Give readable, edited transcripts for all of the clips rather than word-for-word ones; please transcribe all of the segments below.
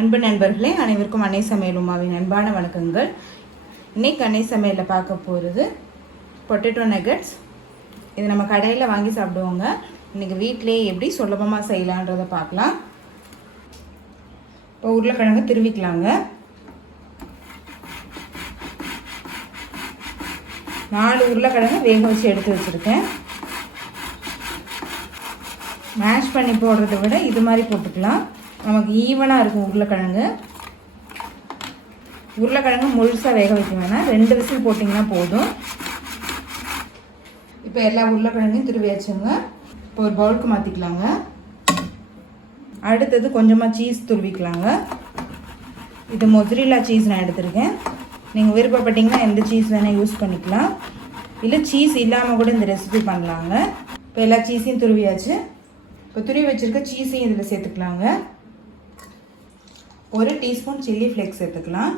அன்பு நண்பர்களே, அனைவருக்கும் அன்னை சமையல் உமாவின் அன்பான வணக்கங்கள். இன்றைக்கி அன்னை சமையலில் பார்க்க போகிறது பொட்டேட்டோ நகட்ஸ். இது நம்ம கடையில் வாங்கி சாப்பிடுவோங்க. இன்றைக்கி வீட்டிலேயே எப்படி சுலபமாக செய்யலான்றதை பார்க்கலாம். இப்போ உருளைக்கிழங்கு திருவிக்கலாங்க. 4 உருளைக்கிழங்கு வேக வச்சு எடுத்து வச்சுருக்கேன். மேஷ் பண்ணி போடுறத விட இது மாதிரி போட்டுக்கலாம். நமக்கு ஈவனாக இருக்கும் உருளைக்கிழங்கு முழுசாக வேக வைக்க வேணாம். 2 விசில் போட்டிங்கன்னா போதும். இப்போ எல்லா உருளைக்கிழங்கையும் திருவி வச்சுங்க. இப்போ ஒரு பவுலுக்கு மாற்றிக்கலாங்க. அடுத்தது கொஞ்சமாக சீஸ் துருவிக்கலாங்க. இது மொசரில்லா சீஸ் நான் எடுத்துருக்கேன். நீங்கள் விருப்பப்பட்டீங்கன்னா எந்த சீஸ் வேணால் யூஸ் பண்ணிக்கலாம். இல்லை சீஸ் இல்லாமல் கூட இந்த ரெசிபி பண்ணலாங்க. இப்போ எல்லா சீஸையும் துருவியாச்சு. இப்போ துருவி வச்சுருக்க சீஸையும் இதில் சேர்த்துக்கலாங்க. 1 டீஸ்பூன் சில்லி ஃப்ளேக்ஸ் சேர்த்துக்கலாம்.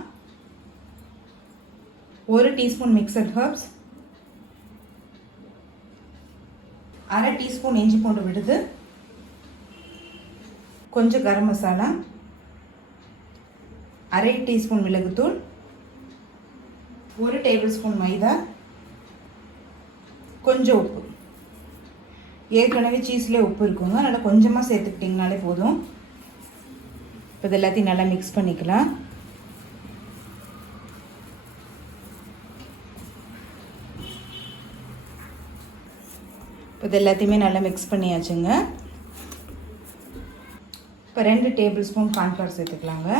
1 டீஸ்பூன் மிக்சட் ஹர்ப்ஸ், 1/2 டீஸ்பூன் இஞ்சி பூண்டு விழுது, கொஞ்சம் கரம் மசாலா, 1/2 டீஸ்பூன் மிளகுத்தூள், 1 டேபிள் ஸ்பூன் மைதா, கொஞ்சம் உப்பு. ஏற்கனவே சீஸ்லேயே உப்பு இருக்குங்க, அதனால் கொஞ்சமாக சேர்த்துக்கிட்டிங்கனாலே போதும். இப்போ இது எல்லாத்தையும் நல்லா மிக்ஸ் பண்ணிக்கலாம். இப்போ இது எல்லாத்தையுமே நல்லா மிக்ஸ் பண்ணியாச்சுங்க. இப்போ 2 டேபிள் ஸ்பூன் கார்ன்ஃப்ளவர் சேர்த்துக்கலாங்க.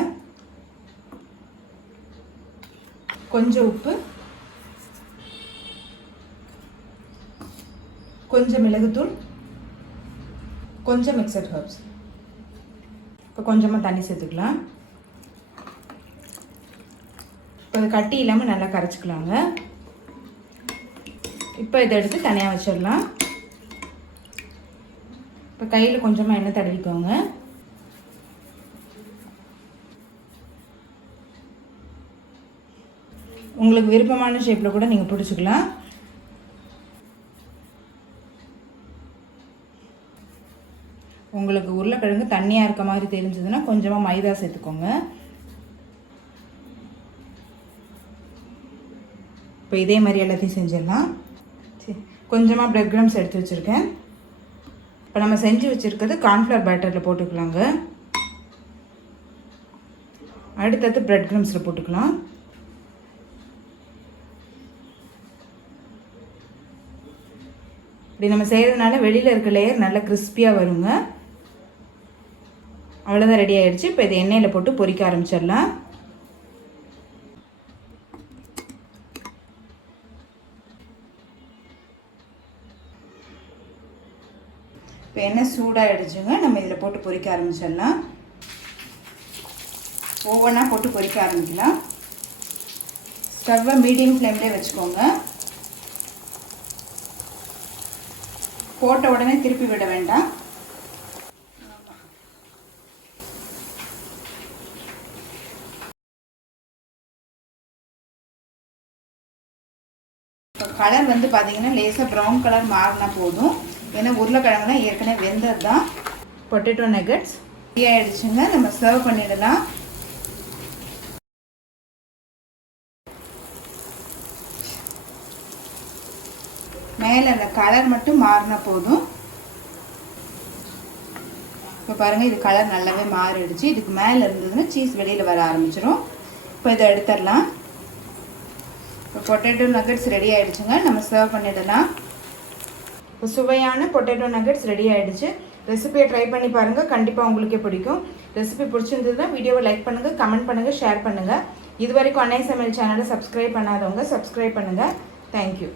கொஞ்சம் உப்பு, கொஞ்சம் மிளகுத்தூள், கொஞ்சம் மிக்சட் ஹர்ப்ஸ். இப்போ கொஞ்சமாக தண்ணி சேர்த்துக்கலாம். இப்போ அது கட்டி இல்லாமல் நல்லா கரைச்சிக்கலாங்க. இப்போ இதை எடுத்து தனியாக வச்சிடலாம். இப்போ கையில் கொஞ்சமாக எண்ணெய் தடவிக்கோங்க. உங்களுக்கு விருப்பமான ஷேப்பில் கூட நீங்கள் பிடிச்சிக்கலாம். உங்களுக்கு உருளைக்கிழங்கு தண்ணியாக இருக்க மாதிரி தெரிஞ்சதுன்னா கொஞ்சமாக மைதா சேர்த்துக்கோங்க. இப்போ இதே மாதிரி எல்லாத்தையும் செஞ்சிடலாம். சரி, கொஞ்சமாக பிரெட் க்ரம்ஸ் எடுத்து வச்சுருக்கேன். இப்போ நம்ம செஞ்சு வச்சுருக்கிறது கார்ன்ஃப்ளவர் பேட்டரில் போட்டுக்கலாங்க. அடுத்தது பிரெட் க்ரம்ஸில் போட்டுக்கலாம். இப்படி நம்ம செய்கிறதுனால வெளியில் இருக்க லேயர் நல்லா கிறிஸ்பியாக வருங்க. அவ்வளோதான், ரெடி ஆகிடுச்சு. இப்போ இதை எண்ணெயில் போட்டு பொரிக்க ஆரம்பிச்சிடலாம். இப்போ எண்ணெய் சூடாகிடுச்சுங்க. நம்ம இதில் போட்டு பொரிக்க ஆரம்பிச்சிடலாம். ஒவ்வொன்றா போட்டு பொரிக்க ஆரம்பிக்கலாம். ஸ்டவ்வை மீடியம் ஃப்ளேம்லேயே வச்சுக்கோங்க. போட்ட உடனே திருப்பி விட வேண்டாம். இப்போ கலர் வந்து பார்த்தீங்கன்னா லேசாக ப்ரௌன் கலர் மாறினா போதும். ஏன்னா உருளைக்கிழங்குனா ஏற்கனவே வெந்தது தான். பொட்டேட்டோ நகட்ஸ் ரெடி ஆகிடுச்சுங்க. நம்ம சர்வ் பண்ணிடலாம். மேலே அந்த கலர் மட்டும் மாறினா போதும். இப்போ பாருங்கள், இது கலர் நல்லாவே மாறிடுச்சு. இதுக்கு மேலே இருந்ததுன்னா சீஸ் வெளியில் வர ஆரம்பிச்சிடும். இப்போ இதை எடுத்துடலாம். இப்போ பொட்டேட்டோ நகட்ஸ் ரெடி ஆகிடுச்சுங்க. நம்ம சர்வ் பண்ணிடலாம். இப்போ சுவையான பொட்டேட்டோ நகட்ஸ் ரெடி ஆகிடுச்சு. ரெசிபியை ட்ரை பண்ணி பாருங்கள், கண்டிப்பாக உங்களுக்கே பிடிக்கும். ரெசிபி பிடிச்சிருந்ததுன்னா வீடியோவை லைக் பண்ணுங்கள், கமெண்ட் பண்ணுங்கள், ஷேர் பண்ணுங்கள். இது வரைக்கும் அன்னை சமையல் சேனலை சப்ஸ்கிரைப் பண்ணாதவங்க சப்ஸ்கிரைப் பண்ணுங்கள். தேங்க்யூ.